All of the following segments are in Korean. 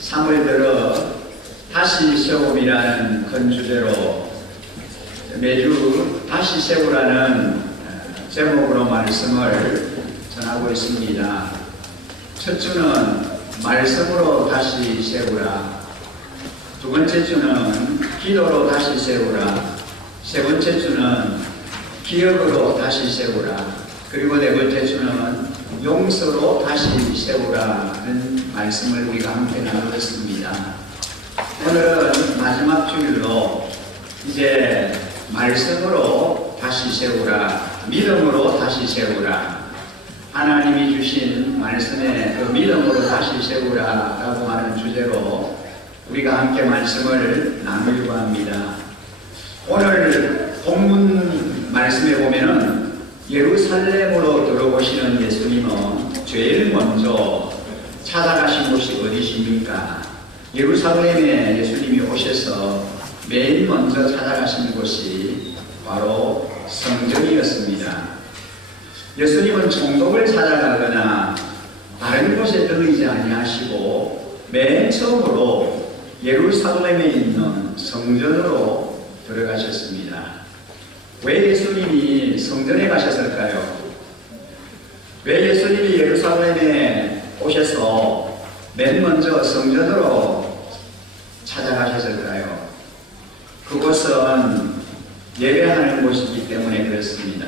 3월 들어 다시 세움이라는 큰 주제로 매주 다시 세우라는 제목으로 말씀을 전하고 있습니다. 첫 주는 말씀으로 다시 세우라, 두 번째 주는 기도로 다시 세우라, 세 번째 주는 기억으로 다시 세우라, 그리고 네 번째 주는 용서로 다시 세우라는 말씀을 우리가 함께 나누었습니다. 오늘은 마지막 주일로 이제 말씀으로 다시 세우라, 믿음으로 다시 세우라, 하나님이 주신 말씀에 그 믿음으로 다시 세우라라고 하는 주제로 우리가 함께 말씀을 나누려고 합니다. 오늘 본문 말씀에 보면은 예루살렘으로 들어오시는 예수님은 제일 먼저 찾아가신 곳이 어디십니까? 예루살렘에 예수님이 오셔서 맨 먼저 찾아가신 곳이 바로 성전이었습니다. 예수님은 총독을 찾아가거나 다른 곳에 들리지 아니하시고 맨 처음으로 예루살렘에 있는 성전으로 들어가셨습니다. 왜 예수님이 성전에 가셨을까요? 왜 예수님이 예루살렘에 오셔서 맨 먼저 성전으로 찾아가셨을까요? 그곳은 예배하는 곳이기 때문에 그렇습니다.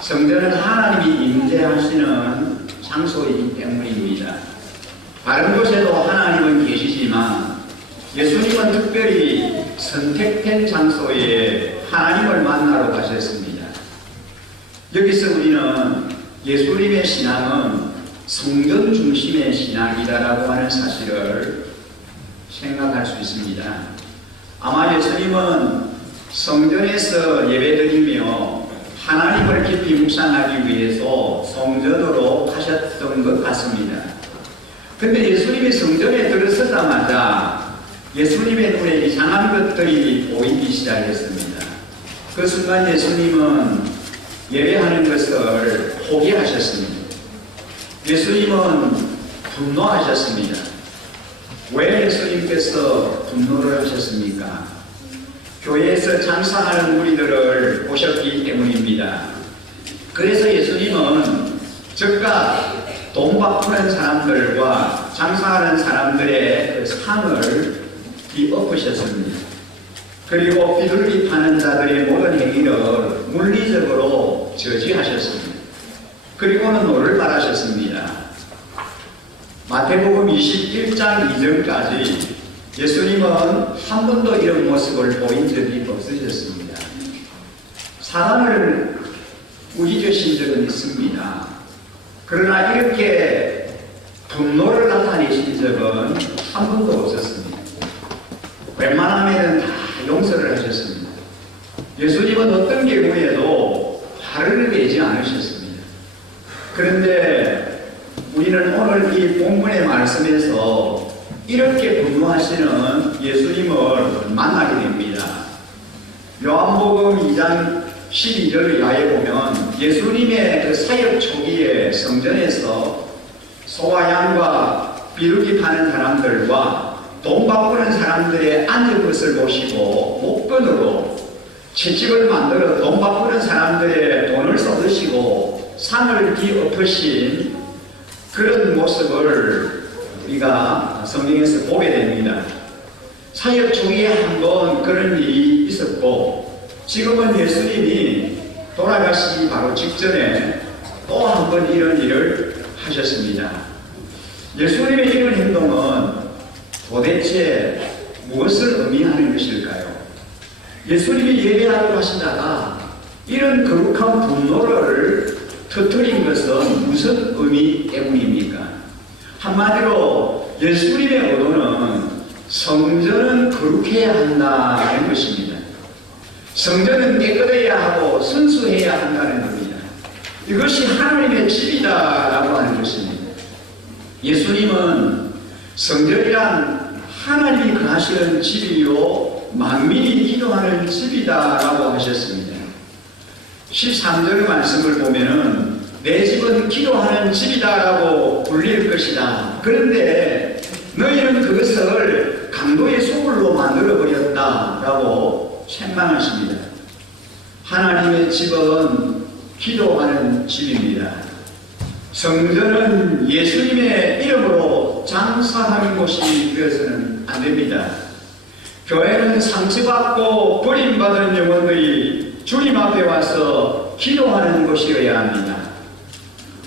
성전은 하나님이 임재하시는 장소이기 때문입니다. 다른 곳에도 하나님은 계시지만 예수님은 특별히 선택된 장소에 하나님을 만나러 가셨습니다. 여기서 우리는 예수님의 신앙은 성전 중심의 신앙이다라고 하는 사실을 생각할 수 있습니다. 아마 예수님은 성전에서 예배드리며 하나님을 깊이 묵상하기 위해서 성전으로 가셨던 것 같습니다. 근데 예수님이 성전에 들어서자마자 예수님의 눈에 이상한 것들이 보이기 시작했습니다. 그 순간 예수님은 예배하는 것을 포기하셨습니다. 예수님은 분노하셨습니다. 왜 예수님께서 분노를 하셨습니까? 교회에서 장사하는 무리들을 보셨기 때문입니다. 그래서 예수님은 즉각 돈 바꾸는 사람들과 장사하는 사람들의 그 상을 뒤엎으셨습니다. 그리고 비둘기 파는 자들의 모든 행위를 물리적으로 저지하셨습니다. 그리고는 노를 말하셨습니다. 마태복음 21장 2절까지 예수님은 한 번도 이런 모습을 보인 적이 없으셨습니다. 사람을 꾸짖으신 적은 있습니다. 그러나 이렇게 분노를 나타내신 적은 한 번도 없었습니다. 웬만하면 다 용서를 하셨습니다. 예수님은 어떤 경우에도 화를 내지 않으셨습니다. 그런데 우리는 오늘 이 본문의 말씀에서 이렇게 분노하시는 예수님을 만나게 됩니다. 요한복음 2장 12절 이하에 보면 예수님의 그 사역 초기에 성전에서 소와 양과 비둘기 파는 사람들과 돈 바꾸는 사람들의 앉은 것을 보시고 목변으로 채찍을 만들어 돈 바꾸는 사람들의 돈을 쏟으시고 상을 뒤엎으신 그런 모습을 우리가 성경에서 보게 됩니다. 사역 초기에 한번 그런 일이 있었고 지금은 예수님이 돌아가시기 바로 직전에 또 한 번 이런 일을 하셨습니다. 예수님의 이런 행동은 도대체 무엇을 의미하는 것일까요? 예수님이 예배하러 가시다가 이런 거룩한 분노를 터뜨린 것은 무슨 의미 때문입니까? 한마디로 예수님의 의도는 성전은 거룩해야 한다는 것입니다. 성전은 깨끗해야 하고 순수해야 한다는 겁니다. 이것이 하나님의 집이다라고 하는 것입니다. 예수님은 성전이란 하나님이 거하시는 집이요 만민이 기도하는 집이다라고 하셨습니다. 13절 말씀을 보면은 내 집은 기도하는 집이다라고 불릴 것이다. 그런데 너희는 그것을 강도의 소굴로 만들어버렸다라고 책망하십니다. 하나님의 집은 기도하는 집입니다. 성전은 예수님의 이름으로 장사하는 곳이 되어서는 안 됩니다. 교회는 상처받고 버림받은 영혼들이 주님 앞에 와서 기도하는 곳이어야 합니다.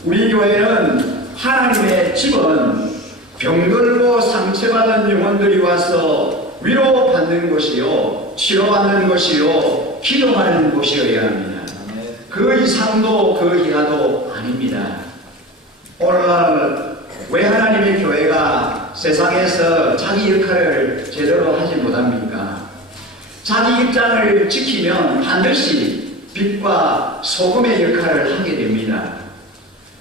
우리 교회는 하나님의 집은 병들고 상처받은 영혼들이 와서 위로받는 곳이요, 치료받는 곳이요, 기도하는 곳이어야 합니다. 그 이상도 그 이하도 아닙니다. 오늘날 왜 하나님의 교회가 세상에서 자기 역할을 제대로 하지 못합니까? 자기 입장을 지키면 반드시 빛과 소금의 역할을 하게 됩니다.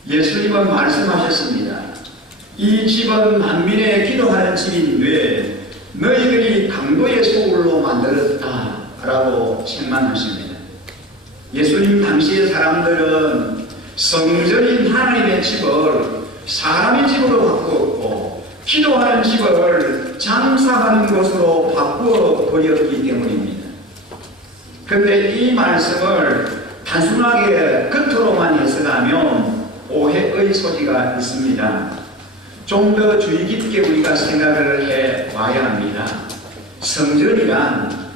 예수님은 말씀하셨습니다. 이 집은 만민의 기도하는 집인데 너희들이 강도의 소굴로 만들었다라고 책망하십니다. 예수님 당시의 사람들은 성전인 하나님의 집을 사람의 집으로 바꾸었고 기도하는 집을 장사하는 곳으로 바꾸어 버렸기 때문입니다. 그런데 이 말씀을 단순하게 겉으로만 해석하면 오해의 소지가 있습니다. 좀 더 주의 깊게 우리가 생각을 해 와야 합니다. 성전이란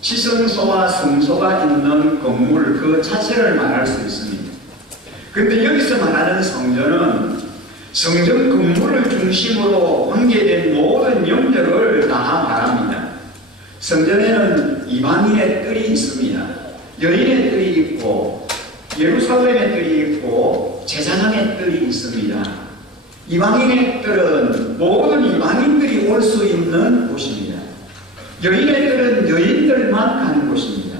지성소와 성소가 있는 건물 그 자체를 말할 수 있습니다. 그런데 여기서 말하는 성전은 성전 건물을 중심으로 관계된 모든 영역을 다 말합니다. 성전에는 이방인의 뜰이 있습니다. 여인의 뜰이 있고 예루살렘의 뜰이 있고 제사장의 뜰이 있습니다. 이방인의 뜰은 모든 이방인들이 올 수 있는 곳입니다. 여인의 뜰은 여인들만 가는 곳입니다.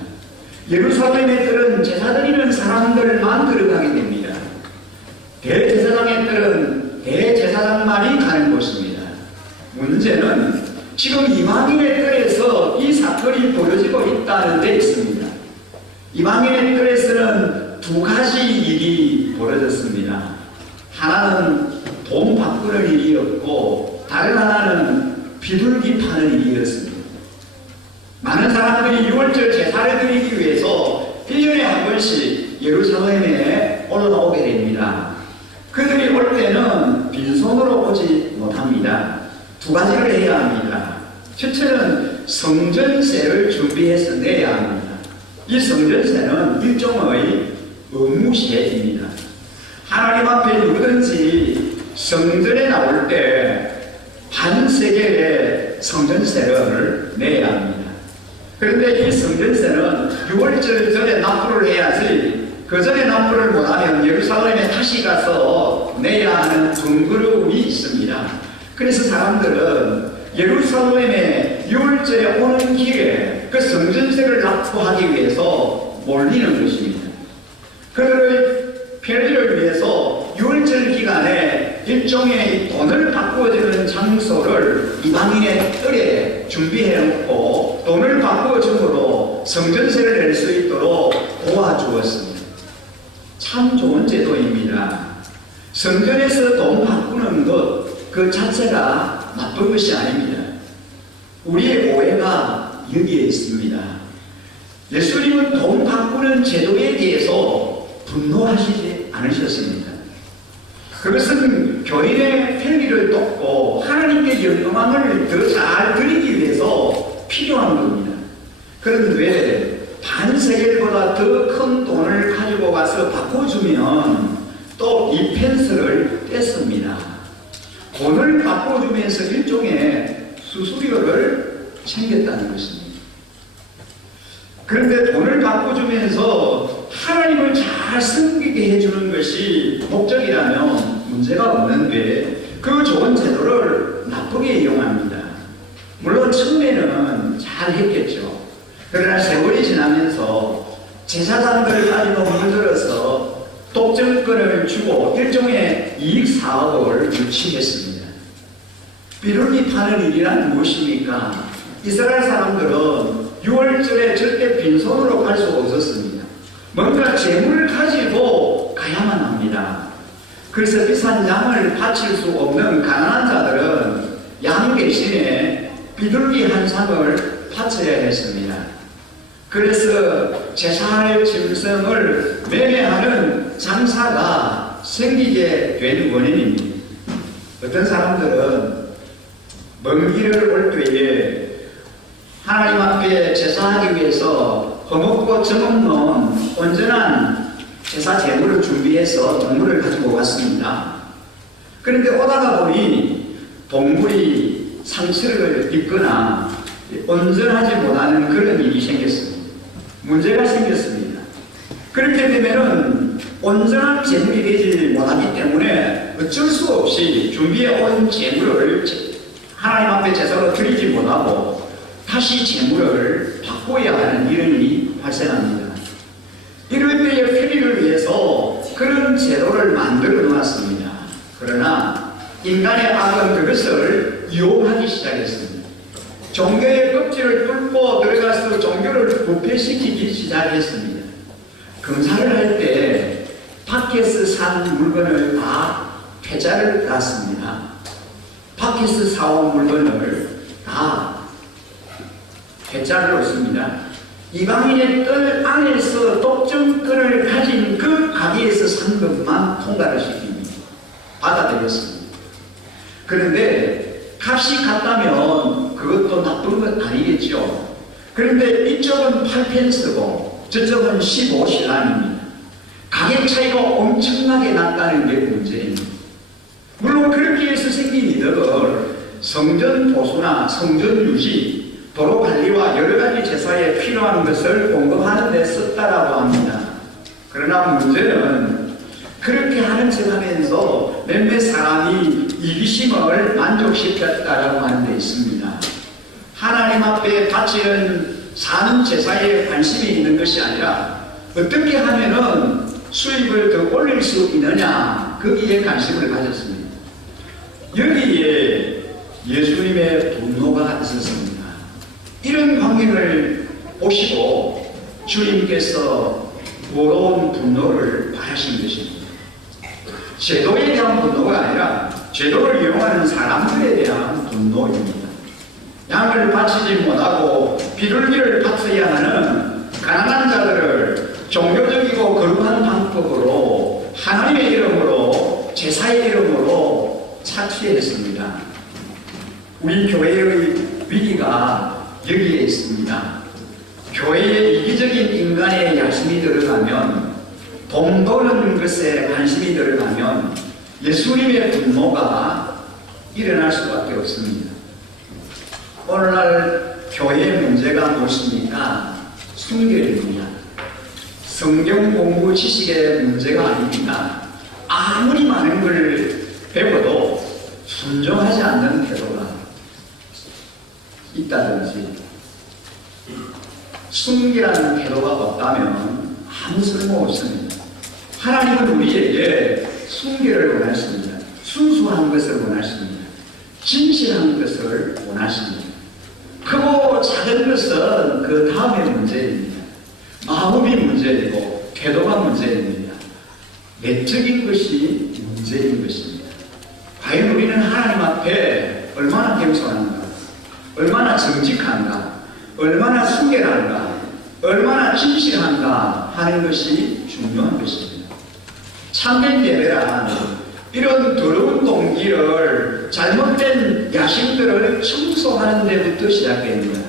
예루살렘의 뜰은 제사 드리는 사람들만 들어가게 됩니다. 대제사장의 뜰은 대제사장만이 가는 곳입니다. 문제는 지금 이방인의 뜰에서 이 사건이 벌어지고 있다는 데 있습니다. 이방인의 뜰에서는 두 가지 일이 벌어졌습니다. 하나는 돈 바꾸는 일이었고 다른 하나는 비둘기 파는 일이었습니다. 많은 사람들이 6월절 제사를 드리기 위해서 1년에 한 번씩 예루살렘에 올라오게 됩니다. 그들이 올 때는 빈손으로 오지 못합니다. 두 가지를 해야 합니다. 첫째는 성전세를 준비해서 내야 합니다. 이 성전세는 일종의 의무세입니다. 하나님 앞에 누구든지 성전에 나올 때 반세겔의 성전세를 내야 합니다. 그런데 이 성전세는 6월절 전에 납부를 해야지 그 전에 납부를 못하면 예루살렘에 다시 가서 내야 하는 등그러움이 있습니다. 그래서 사람들은 예루살렘에 6월절에 오는 길에 그 성전세를 납부하기 위해서 몰리는 것입니다. 그들의 편리를 위해서 6월절 기간에 일종의 돈을 바꾸어주는 장소를 이방인의 뜰에 준비해 놓고 돈을 바꾸어줌으로 성전세를 낼 수 있도록 도와주었습니다. 참 좋은 제도입니다. 성전에서 돈 바꾸는 것 그 자체가 나쁜 것이 아닙니다. 우리의 오해가 여기에 있습니다. 예수님은 돈 바꾸는 제도에 대해서 분노하시지 않으셨습니다. 그것은 교인의 편리를 돕고 하나님께 영광을 더 잘 드리기 위해서 필요한 겁니다. 그런데 반세겔보다 더 큰 돈을 가지고 와서 바꿔주면 또 이 펜스를 뗐습니다. 돈을 바꿔주면서 일종의 수수료를 챙겼다는 것입니다. 그런데 돈을 바꿔주면서 하나님을 잘 섬기게 해주는 것이 목적이라면 문제가 없는데 그 좋은 제도를 나쁘게 이용합니다. 물론 처음에는 잘 했겠죠. 그러나 세월이 지나면서 제사장들까지도 물들어서 독점권을 주고 일종의 이익사업을 유치했습니다. 비둘기 파는 일이란 무엇입니까? 이스라엘 사람들은 6월절에 절대 빈손으로 갈 수 없었습니다. 뭔가 재물을 가지고 가야만 합니다. 그래서 비싼 양을 바칠 수 없는 가난한 자들은 비둘기 한 상을 바쳐야 했습니다. 그래서 제사할 짐승을 매매하는 장사가 생기게 된 원인입니다. 어떤 사람들은 먼 길을 올 때에 하나님 앞에 제사하기 위해서 허먹고 정없는 온전한 제사 제물을 준비해서 동물을 가지고 왔습니다. 그런데 오다가 보니 동물이 상처를 입거나 온전하지 못하는 그런 일이 생겼습니다. 문제가 생겼습니다. 그렇게 되면은 온전한 제물이 되지 못하기 때문에 어쩔 수 없이 준비해 온 제물을 하나님 앞에 제사로 드리지 못하고 다시 제물을 바꿔야 하는 이런 일이 발생합니다. 이럴 때의 편의를 위해서 그런 제도를 만들어 놓았습니다. 그러나 인간의 악은 그것을 이용하기 시작했습니다. 종교의 껍질을 뚫고 들어가서 종교를 부패시키기 시작했습니다. 금사를 할 때 밖에서 산 물건을 다 퇴짜를 놨습니다. 밖에서 사온 물건을 다 퇴짜를 놓습니다. 이방인의 뜰 안에서 독점권을 가진 그 가게에서 산 것만 통과를 시킵니다. 받아들였습니다. 그런데 값이 같다면 그것도 나쁜 건 아니겠죠. 그런데 이쪽은 8펜스고 저쪽은 15신랑입니다. 가격 차이가 엄청나게 났다는 게 문제입니다. 물론 그렇게 해서 생긴 이득을 성전 보수나 성전 유지, 도로 관리와 여러 가지 제사에 필요한 것을 공급하는 데 썼다라고 합니다. 그러나 문제는 그렇게 하는 척 하면서 몇몇 사람이 이기심을 만족시켰다라고 하는 데 있습니다. 하나님 앞에 바치는 사는 제사에 관심이 있는 것이 아니라 어떻게 하면은 수입을 더 올릴 수 있느냐, 거기에 관심을 가졌습니다. 여기에 예수님의 분노가 있었습니다. 이런 광경을 보시고 주님께서 무거운 분노를 발하신 것입니다. 제도에 대한 분노가 아니라 제도를 이용하는 사람들에 대한 분노입니다. 양을 바치지 못하고 비둘기를 바쳐야 하는 가난한 자들을 종교적이고 거룩한 방법으로 하나님의 이름으로 제사의 이름으로 착취했습니다. 우리 교회의 위기가 여기에 있습니다. 교회에 이기적인 인간의 야심이 들어가면, 돈 버는 것에 관심이 들어가면 예수님의 분노가 일어날 수밖에 없습니다. 오늘날 교회의 문제가 무엇입니까? 순결입니다. 성경 공부 지식의 문제가 아닙니다. 아무리 많은 걸 배워도 순종하지 않는 태도가 있다든지 순결한 태도가 없다면 아무 쓸모 없습니다. 하나님은 우리에게 순결을 원하십니다. 순수한 것을 원하십니다. 진실한 것을 원하십니다. 크고 작은 것은 그 다음의 문제입니다. 마음이 문제이고 태도가 문제입니다. 내적인 것이 문제인 것입니다. 과연 우리는 하나님 앞에 얼마나 겸손한가, 얼마나 정직한가, 얼마나 순결한가, 얼마나 진실한가 하는 것이 중요한 것입니다. 참된 예배란 이런 더러운 동기를, 잘못된 야심들을 청소하는 데부터 시작됩니다.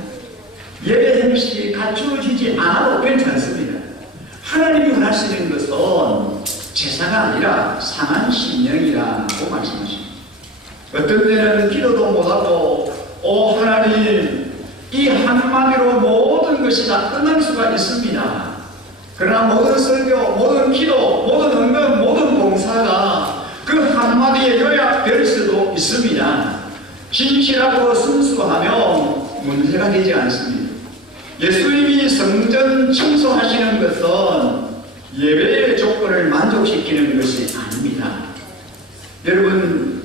예배 형식이 갖추어지지 않아도 괜찮습니다. 하나님이 원하시는 것은 제사가 아니라 상한 심령이라고 말씀하십니다. 어떤 때는 기도도 못하고 오 하나님, 이 한마디로 모든 것이 다 끝날 수가 있습니다. 그러나 모든 설교, 모든 기도, 모든 응답, 모든 봉사가 그 한마디에 요약될 수도 있습니다. 진실하고 순수하면 문제가 되지 않습니다. 예수님이 성전 청소하시는 것은 예배의 조건을 만족시키는 것이 아닙니다. 여러분,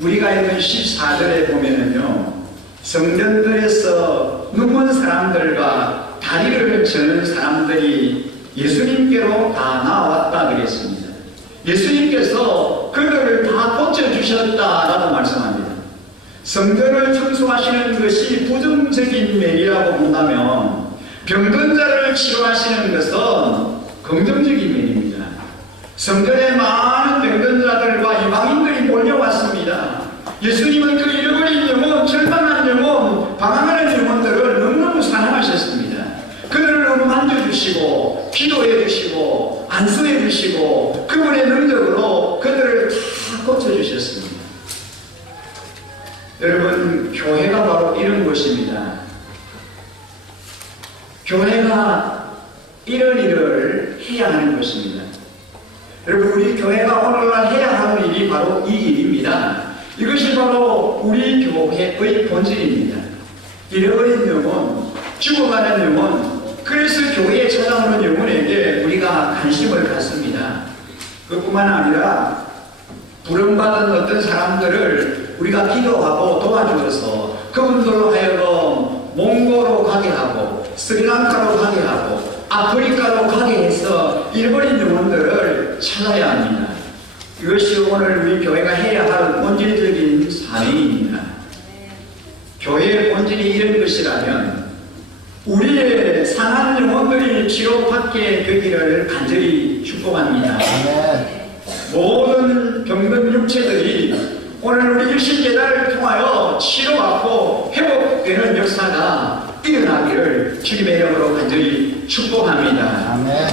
우리가 읽은 14절에 보면은요, 성전들에서 눈먼 사람들과 다리를 저는 사람들이 예수님께로 다 나왔다 그랬습니다. 예수님께서 그들을 다 고쳐주셨다라고 말씀합니다. 성전을 청소하시는 것이 부정적인 면이라고 한다면 병든 자를 치료하시는 것은 긍정적인 면입니다. 성전에 많은 병든 자들과 이방인들이 몰려왔습니다. 예수님은 그 잃어버린 영혼, 절망한 영혼, 방황하는 영혼들을 너무너무 사랑하셨습니다. 그들을 어루만져 주시고 기도해 주시고 안수해 주시고 그분의 능력으로 그들을 다 고쳐주셨습니다. 여러분, 교회가 바로 이런 곳입니다. 교회가 이런 일을 해야 하는 것입니다. 여러분, 우리 교회가 오늘날 해야 하는 일이 바로 이 일입니다. 이것이 바로 우리 교회의 본질입니다. 잃어버린 영혼, 죽어가는 영혼, 그래서 교회에 찾아오는 영혼에게 우리가 관심을 갖습니다. 그뿐만 아니라 부름받은 어떤 사람들을 우리가 기도하고 도와주어서 그분들로 하여금 몽고로 가게 하고 스리랑카로 가게 하고 아프리카로 가게 해서 잃어버린 영혼들을 찾아야 합니다. 이것이 오늘 우리 교회가 해야 할 본질적인 사명입니다. 교회의 본질이 이런 것이라면 우리의 상한 영혼들이 치료받게 되기를 간절히 축복합니다. 모든 병든 육체들이 오늘 우리 일신제단을 통하여 치료받고 회복되는 역사가 일어나기를 주님의 이름으로 간절히 축복합니다. 아멘.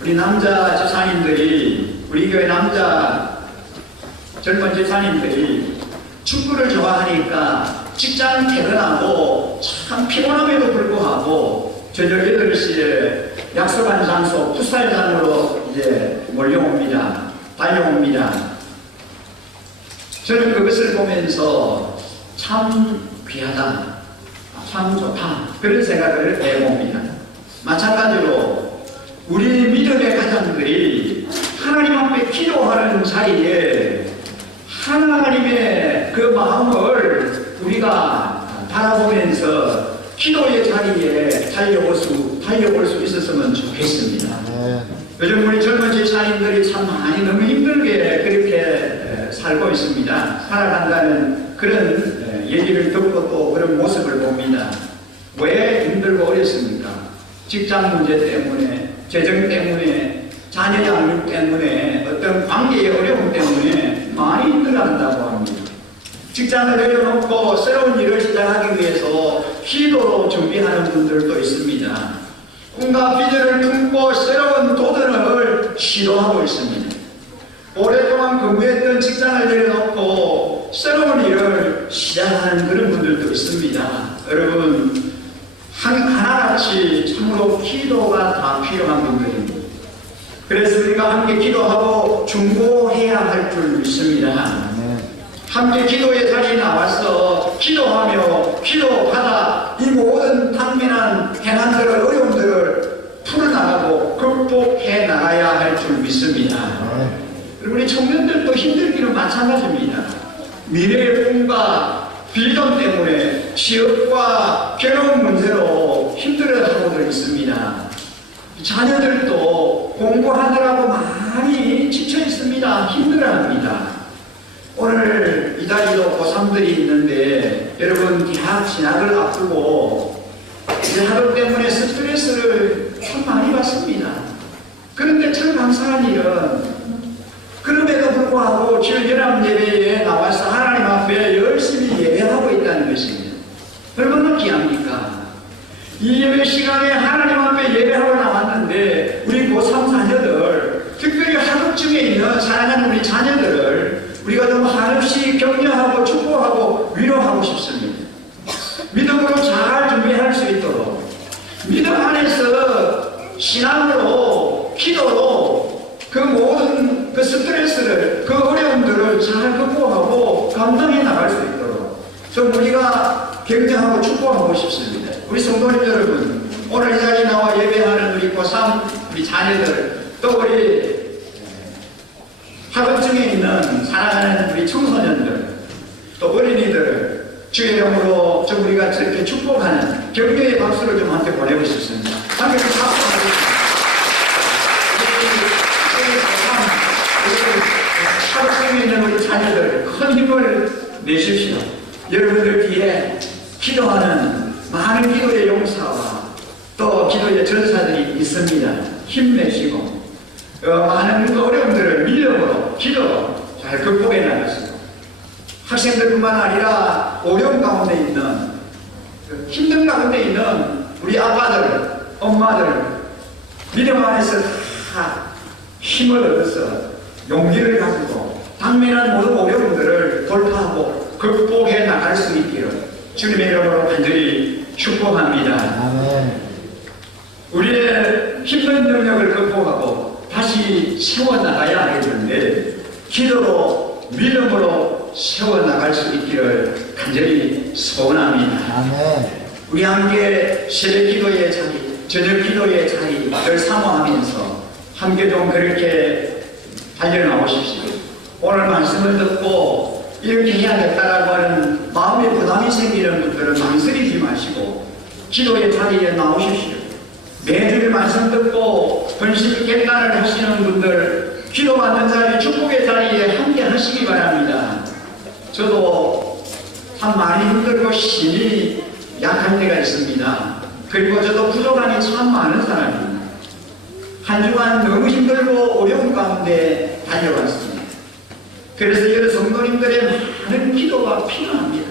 우리 남자 집사님들이, 우리 교회 남자 젊은 집사님들이 축구를 좋아하니까 직장 퇴근하고 참 피곤함에도 불구하고 저녁 8시에 약속한 장소 풋살장으로 이제 몰려옵니다. 달려옵니다. 저는 그것을 보면서 참 귀하다, 참 좋다, 그런 생각을 해봅니다. 마찬가지로 우리 믿음의 가정들이 하나님 앞에 기도하는 자리에 하나님의 그 마음을 우리가 바라보면서 기도의 자리에 달려올 수 있었으면 좋겠습니다. 요즘 우리 젊은 집사님들이 참 많이 너무 힘들게 그렇게 살고 있습니다. 살아간다는 그런 얘기를 듣고 또 그런 모습을 봅니다. 왜 힘들고 어렵습니까? 직장 문제 때문에, 재정 때문에, 자녀 양육 때문에, 어떤 관계의 어려움 때문에 많이 힘들어한다고 합니다. 직장을 내려놓고 새로운 일을 시작하기 위해서 기도로 준비하는 분들도 있습니다. 꿈과 비전을 품고 새로운 도전을 시도하고 있습니다. 오랫동안 근무했던 직장을 내려놓고 새로운 일을 시작하는 그런 분들도 있습니다. 여러분, 하나같이 참으로 기도가 다 필요한 분들입니다. 그래서 우리가 함께 기도하고 중보해야 할 줄 믿습니다. 함께 기도의 자리에 나와서 기도하며 기도하다 이 모든 당면한 해난들을, 어려움들을 풀어나가고 극복해 나가야 할 줄 믿습니다. 우리 청년들도 힘들기는 마찬가지입니다. 미래의 꿈과 비전 때문에 취업과 결혼 문제로 힘들어하고들 있습니다. 자녀들도 공부하느라고 많이 지쳐 있습니다. 힘들어합니다. 오늘 이 자리도 고3들이 있는데 여러분 대학 진학을 앞두고 이제 학업 때문에 스트레스를 참 많이 받습니다. 그런데 참 감사한 일은 그럼에도 불구하고 주일 연합 예배에 나와서 하나님 앞에 열심히 예배하고 있다는 것입니다. 얼마나 귀합니까? 이 예배 시간에 하나님 앞에 예배하고 나왔는데 우리 고3 자녀들, 특별히 학업 중에 있는 사랑하는 우리 자녀들을 우리가 좀 한없이 격려하고 축복하고 위로하고 싶습니다. 믿음으로 잘 준비할 수 있도록 믿음 안에서 신앙으로 기도로 그 모든 그 스트레스를, 그 어려움들을 잘 극복하고 감당해 나갈 수 있도록 좀 우리가 격려하고 축복하고 싶습니다. 우리 성도님 여러분, 오늘 이 자리에 나와 예배하는 우리 고3 우리 자녀들, 또 우리 학업 중에 있는 사랑하는 우리 청소년들, 또 어린이들 주의 이름으로 좀 우리가 저렇게 축복하는 격려의 박수를 좀 함께 보내고 싶습니다. 함께 박수 보내겠습니다. 학업 중에 있는 우리 자녀들 큰 힘을 내십시오. 여러분들 뒤에 기도하는 많은 기도의 용사와 또 기도의 전사들이 있습니다. 힘내시고 많은 어려움들을 밀려보고 기도로 잘 극복해 나가시고 학생들뿐만 아니라 어려움 가운데 있는 힘든 가운데 있는 우리 아빠들, 엄마들 믿음 안에서 다 힘을 얻어서 용기를 가지고 당면한 모든 어려움들을 돌파하고 극복해 나갈 수 있기를 주님의 이름으로 간절히 축복합니다. 아멘. 우리의 힘든 능력을 극복하고 다시 세워나가야 하겠는데 기도로 믿음으로 세워나갈 수 있기를 간절히 소원합니다. 아멘. 우리 함께 새벽 기도의 자리, 저녁 기도의 자리를 사모하면서 함께 좀 그렇게 달려나오십시오. 오늘 말씀을 듣고 이렇게 해야겠다라고 하는 마음의 부담이 생기는 분들은 망설이지 마시고 기도의 자리에 나오십시오. 매주일 말씀 듣고 번식 객단을 하시는 분들 기도받는 자리, 축복의 자리에 함께 하시기 바랍니다. 저도 참 많이 힘들고 힘이 약할 때가 있습니다. 그리고 저도 부족함이 참 많은 사람입니다. 한 주간 너무 힘들고 어려운 가운데 달려왔습니다. 그래서 여러 성도님들의 많은 기도가 필요합니다.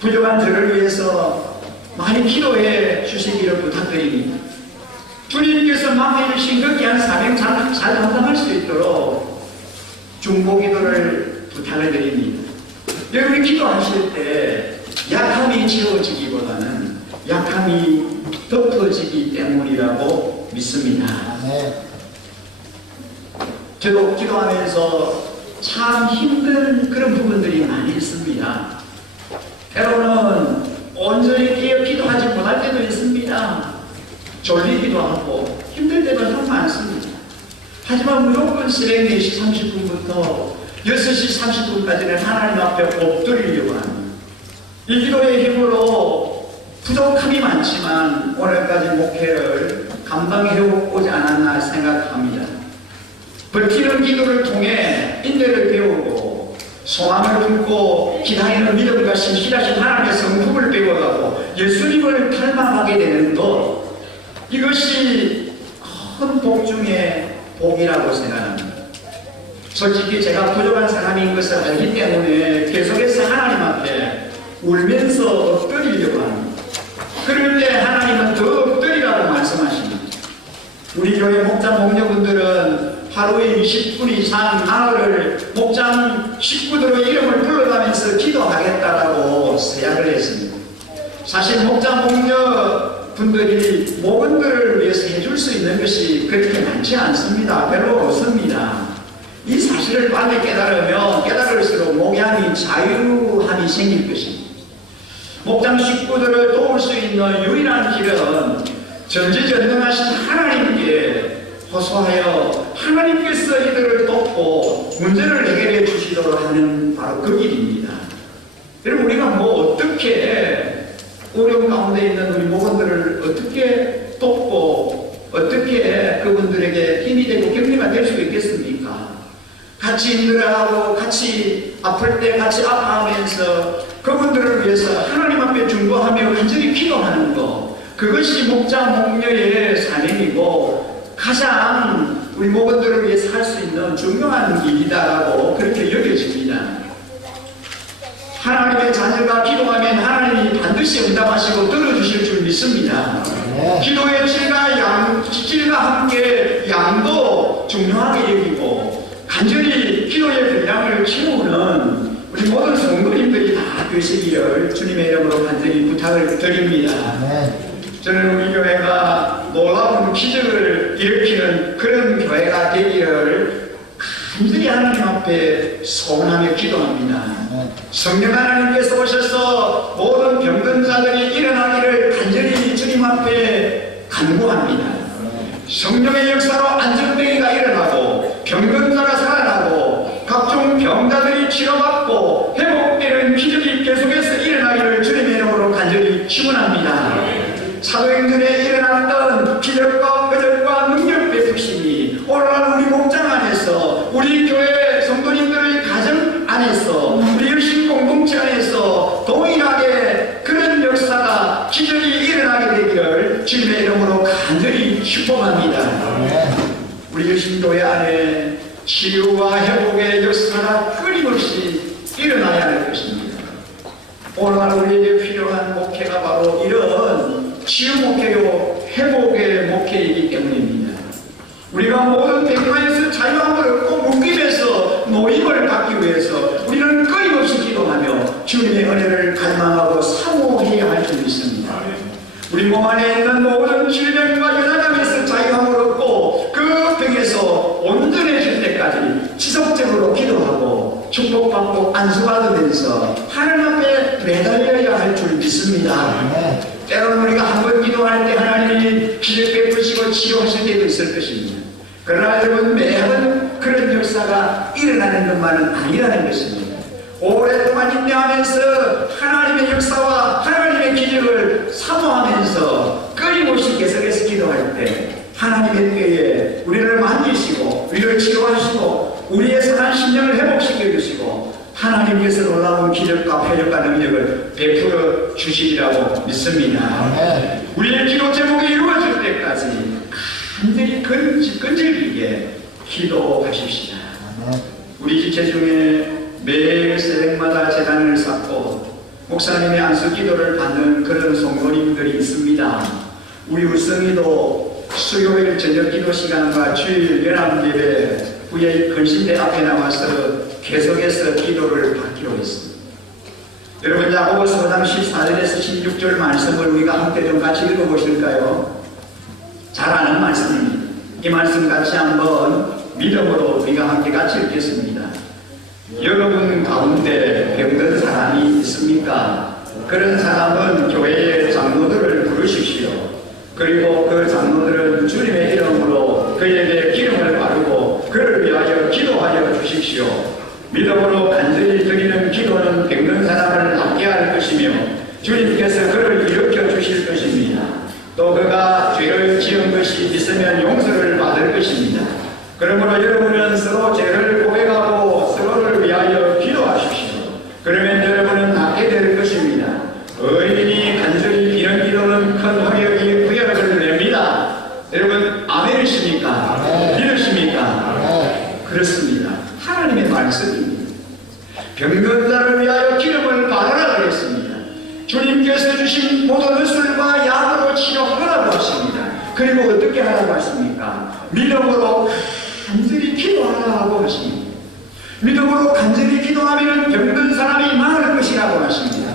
부족한 저를 위해서 많이 기도해 주시기를 부탁드립니다. 주님께서 맡겨주신 그 귀한 사명 잘 감당할 수 있도록 중보기도를 부탁을 드립니다. 여러분이 기도하실 때 약함이 채워지기보다는 약함이 덮어지기 때문이라고 믿습니다. 저도 기도하면서 참 힘든 그런 부분들이 많이 있습니다. 때로는 온전히 깨어 기도하지 못할 때도 있습니다. 졸리기도 하고 힘들 때도 참 많습니다. 하지만 무조건 새벽 4시 30분부터 6시 30분까지는 하나님 앞에 엎드리려고 합니다. 이 기도의 힘으로 부족함이 많지만 오늘까지 목회를 감당해 오지 않았나 생각합니다. 버티는 기도를 통해 인내를 배우고 소망을 품고 기다리는 믿음과 신실하신 하나님의 성품을 배워가고 예수님을 닮아가게 되는 것, 이것이 큰 복 중에 복이라고 생각합니다. 솔직히 제가 부족한 사람인 것을 알기 때문에 계속해서 하나님 앞에 울면서 엎드리려고 합니다. 그럴 때 하나님은 더 엎드리라고 말씀하십니다. 우리 교회 목장 목녀분들은 하루에 20분 이상 나흘을 목장 식구들의 이름을 불러가면서 기도하겠다라고 서약을 했습니다. 사실 목장 목녀분들이 목원들을 위해서 해줄 수 있는 것이 그렇게 많지 않습니다. 별로 없습니다. 이 사실을 빨리 깨달으면 깨달을수록 목양이 자유함이 생길 것입니다. 목장 식구들을 도울 수 있는 유일한 길은 전지전능하신 하나님께 호소하여 하나님께서 이들을 돕고 문제를 해결해 주시도록 하는 바로 그 길입니다. 여러분, 우리가 뭐 어떻게 어려운 가운데 있는 우리 목원들을 어떻게 돕고 어떻게 그분들에게 힘이 되고 격리가 될 수 있겠습니까? 같이 힘들어하고 같이 아플 때 같이 아파하면서 그분들을 위해서 하나님 앞에 중보하며 간절히 기도하는 것, 그것이 목자 목녀의 사명이고 가장 우리 목원들을 위해서 할 수 있는 중요한 일이다라고 그렇게 여겨집니다. 하나님의 자녀가 기도하면 하나님이 반드시 응답하시고 들어주실 줄 믿습니다. 기도의 질과 함께 양도 중요하게 여기고 간절히 기도의 분량을 채우는 우리 모든 성도님들이 다 되시기를 주님의 이름으로 간절히 부탁을 드립니다. 저는 우리 교회가 놀라운 기적을 일으키는 그런 교회가 되기를 간절히 하나님 앞에 소원하며 기도합니다. 성령 하나님께서 오셔서 모든 병든 자들이 일어나기를 간절히 주님 앞에 간구합니다. 성령의 역사로 안정되기가 일어나고 병든 자가 살아나고 각종 병자들이 치료받고 회복되는 기적이 계속해서 일어나기를 주님의 이름으로 간절히 축원합니다. 사도행전에 일어났던 기적과 표적과 능력 베푸심이 오늘날 우리 목장 안에서 우리 교회 성도님들의 가정 안에서 우리 열심 공동체 안에서 치유와 회복의 역사가 끊임없이 일어나야 할 것입니다. 오늘 우리에게 필요한 목회가 바로 이런 치유 목회요 회복의 목회이기 때문입니다. 우리가 모든 백화에서 자유함을 얻고 묶임에서 노임을 받기 위해서 우리는 끊임없이 기도하며 주님의 은혜를 갈망하고 사모해야 할 줄 믿습니다. 우리 몸 안에 있는 모든 질병과 연약함에서 자유함을 얻고 그 병에서 온전해질 때까지 지속적으로 기도하고 축복받고 안수받으면서 하나님 앞에 매달려야 할 줄 믿습니다. 때로는 우리가 한 번 기도할 때 하나님이 기적 베푸시고 치료하실 때도 있을 것입니다. 그러나 여러분, 매번 그런 역사가 일어나는 것만은 아니라는 것입니다. 오랫동안 인내하면서 하나님의 역사와 하나님의 기적을 사모하면서 끊임없이 계속해서 기도할 때 하나님의 때에 우리를 만지시고 우리를 치료하시고 우리의 선한 심령을 회복시켜 주시고 하나님께서 놀라운 기적과 표적과 능력을 베풀어 주시리라고 믿습니다. 우리의 기도 제목이 이루어질 때까지 간절히 끈질기게 기도하십시다. 우리 지체 중에 매일 새벽마다 제단을 쌓고 목사님의 안수 기도를 받는 그런 성도님들이 있습니다. 우리 울성이도 수요일 저녁 기도 시간과 주일 연합예배 후에 근신대 앞에 나와서 계속해서 기도를 받기로 했습니다. 여러분, 야고보서 4장 14절에서 16절 말씀을 우리가 함께 좀 같이 읽어보실까요? 잘 아는 말씀입니다. 이 말씀 같이 한번 믿음으로 우리가 함께 같이 읽겠습니다. 여러분 가운데 병든 사람이 있습니까? 그런 사람은 교회의 장로들을 부르십시오. 그리고 그 장로들은 주님의 이름으로 그에게 기름을 바르고 그를 위하여 기도하여 주십시오. 믿음으로 간절히 드리는 기도는 병든 사람을 낫게 할 것이며 주님께서 그를 일으켜 주실 것입니다. 또 그가 죄를 지은 것이 있으면 용서를 받을 것입니다. 그러므로 여러분은 서로 죄를 고백하고 서로를 위하여 기도하십시오. 그러면 여러분은 낫게 될 것입니다. 의인이 간절히 비는 기도는 큰 후력을 냅니다. 여러분, 아멘이십니까? 믿으십니까? 그렇습니다. 하나님의 말씀입니다. 병든 자를 위하여 기름을 바르라 그랬습니다. 주님께서 주신 모든 술과 약으로 치료하라고 하십니다. 그리고 어떻게 하라고 하십니까? 믿음으로 간절히 기도하라고 하십니다. 믿음으로 간절히 기도하면 병든 사람이 나을 것이라고 하십니다.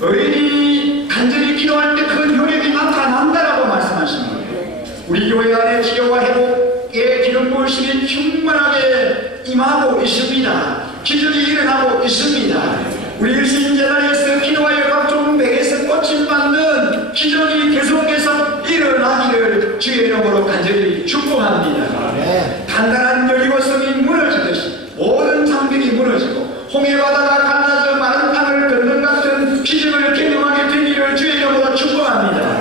의인이 간절히 기도할 때 큰 효력이 나타난다라고 말씀하십니다. 우리 교회 안에 치료와 회복의 기름 부으심이 충만하게 임하고 있습니다. 기적이 일어나고 있습니다. 우리 일신재단에서 기도하여 각종 백에서 꽃을 받는 기적이 계속해서 일어나기를 주의 이름으로 간절히 축복합니다. 단단한 여리고성이 무너지듯이 모든 장벽이 무너지고 홍해바다가 갈라져 마른 땅을 걷는 같은 기적을 경험하게 되기를 주의 이름으로 축복합니다.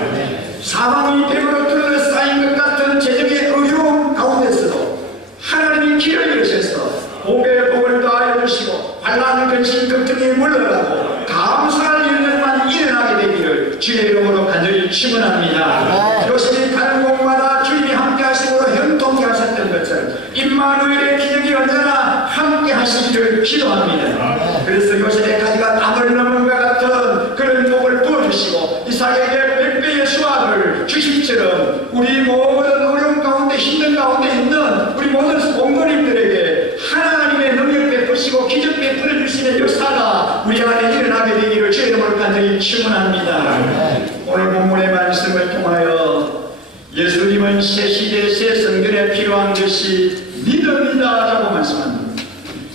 사방이 벽으로 뚫려 쌓인 것 같은 재정의 어려움 가운데서도 하나님이 길을 열으셔서 복의 복을 더하여 주시고 환난 근심 걱정이 물러가고 감사할 일들만 일어나게 되기를 주의 이름으로 간절히 축원합니다. 요셉이 가는 곳마다 주님이 함께 하심으로 형통케 하셨던 것처럼 임마누엘의 기적이 언제나 함께 하시기를 기도합니다. 그래서 요셉의 가지가 담을 넘은 것 같은 그런 복을 부어주시고 이삭에게 100배의 수확을 주심처럼 우리 모든 어려움 가운데 힘든 가운데 있는 우리 모든 공동님들에게 하나님의 능력 베푸시고 기적 베풀어 주시는 역사가 우리 안에 일어나게 되기를 주의 이름으로 간절히 축원합니다. 오늘 본문의 말씀을 통하여 예수님은 새 시대 새 성전에 필요한 것이 믿음이다라고 말씀합니다.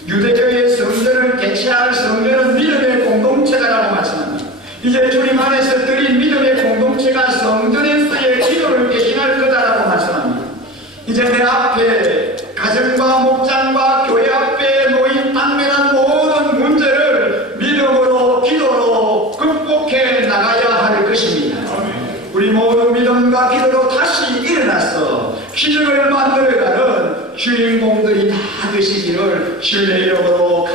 유대교의 성전을 대체할 성전은 믿음의 공동체다라고 말씀합니다. 이제 주님 안에서 드린 믿음의 공동체가 성전에서의 기도를 대신할 거다라고 말씀합니다. 이제 내 앞에 가정과 목장과 교회 앞에 놓인 당면한 모든 문제를 믿음으로 기도로 극복해 나가야 할 것입니다. 우리 모든 믿음과 기도로 다시 일어나서 기적을 만들어가는 주인공들이 다 되시기를 주의 이름으로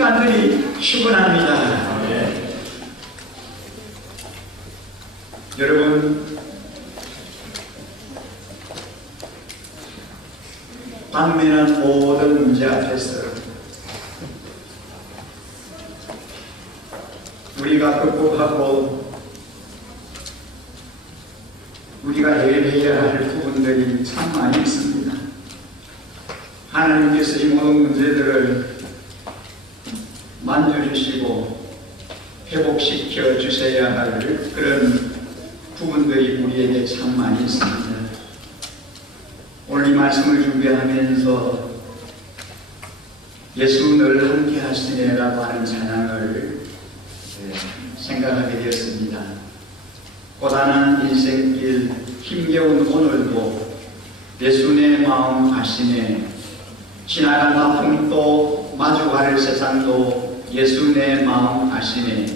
간절히 축원합니다. 여러분, 당면한 모든 문제 앞에서 우리가 극복하고 우리가 해결해야 할 부분들이 참 많이 있습니다. 하나님께서 이 모든 문제들을 만져주시고 회복시켜 주셔야 할 그런 부분들이 우리에게 참 많이 있습니다. 오늘 이 말씀을 준비하면서 예수 늘 함께 하시네라고 하는 찬양을 생각하게 되었습니다. 고단한 인생길 힘겨운 오늘도 예수 내 마음 아시네. 지나간 아픔도 마주갈 세상도 예수 내 마음 아시네.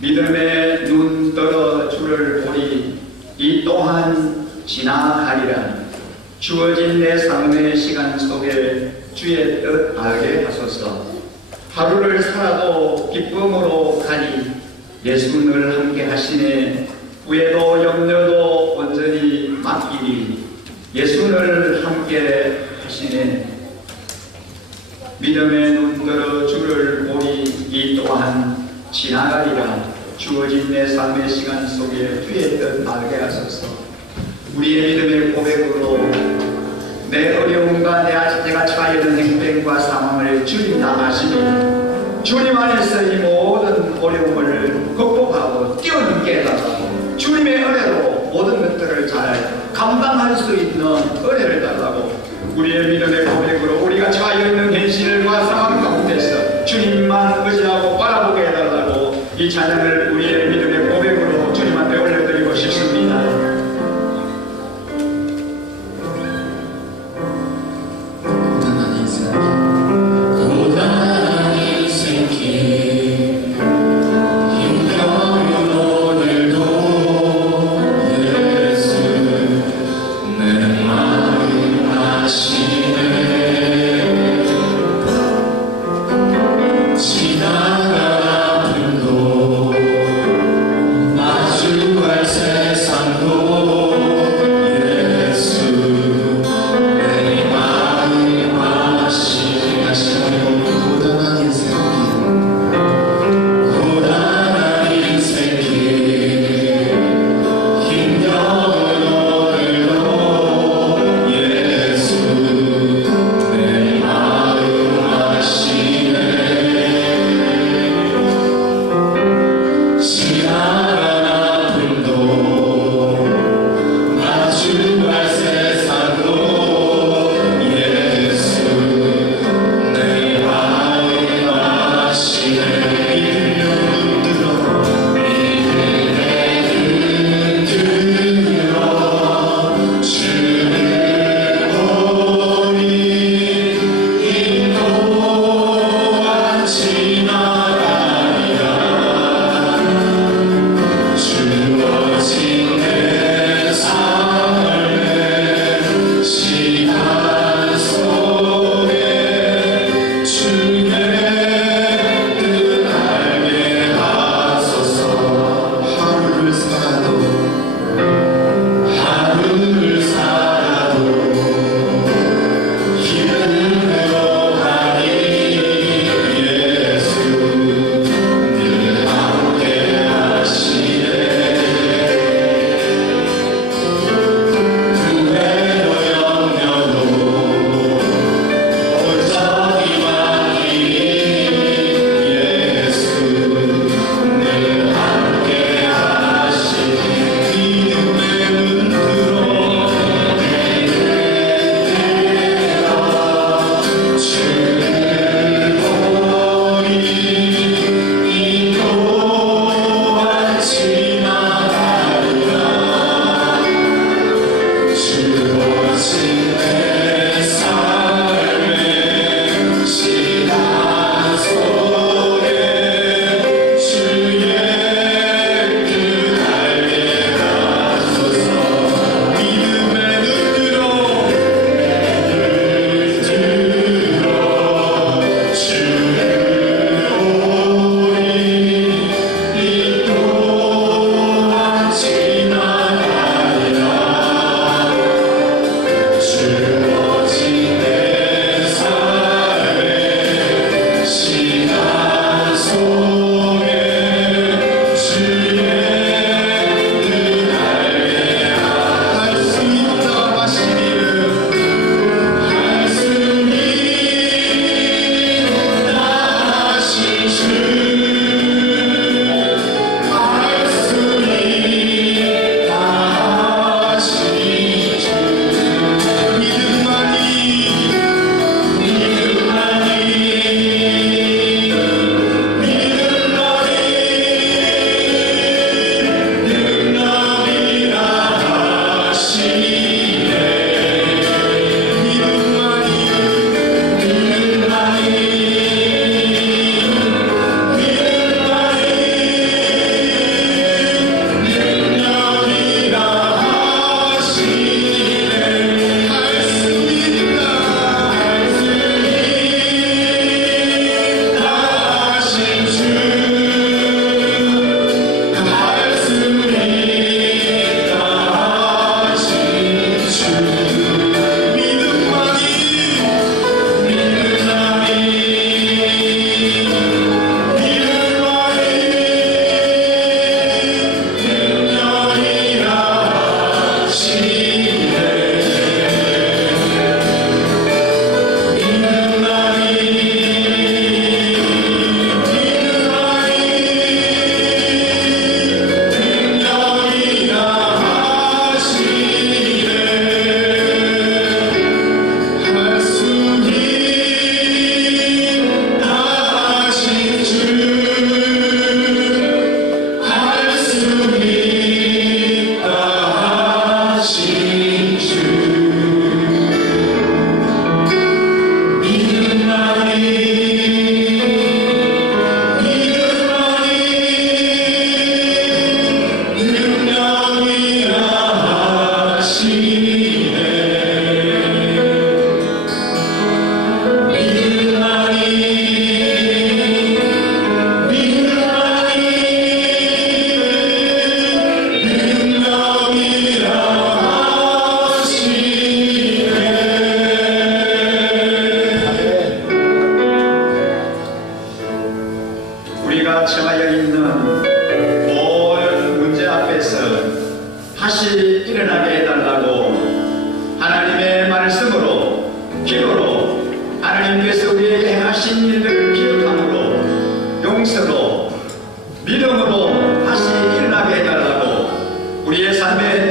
믿음의 눈 떨어 주를 보리 이 또한 지나가리라. 주어진 내 삶의 시간 속에 주의 뜻 알게 하소서. 하루를 살아도 기쁨으로 가리 예수 늘 함께 하시네. 후회도 염려도 온전히 맡기리 예수 늘 함께 하시네. 믿음의 눈 들어 주를 보리 이 또한 지나가리라. 주어진 내 삶의 시간 속에 주의 뜻 알게 하소서. 우리의 믿음의 고백으로 내 어려움과 내가 처해 있는 행동과 상황을 주님 다 아시니 주님 안에서 이 모든 어려움을 극복하고 뛰어넘게 해달라고 주님의 은혜로 모든 것들을 잘 감당할 수 있는 은혜를 달라고 우리의 믿음의 고백으로 우리가 처해 있는 현실과 상황 가운데서 주님만 의지하고 바라보게 해달라고 이 찬양을 우리의 믿음의 고백으로 주님한테 올려드리고 싶습니다. 지나간 아픔도 우리는 모든 문제 앞에서 다시 일어나게 해달라고 하나님의 말씀으로 기도로 하나님께서 우리에게 행하신 일들을 기억함으로 용서로 믿음으로 다시 일어나게 해달라고 우리의 삶에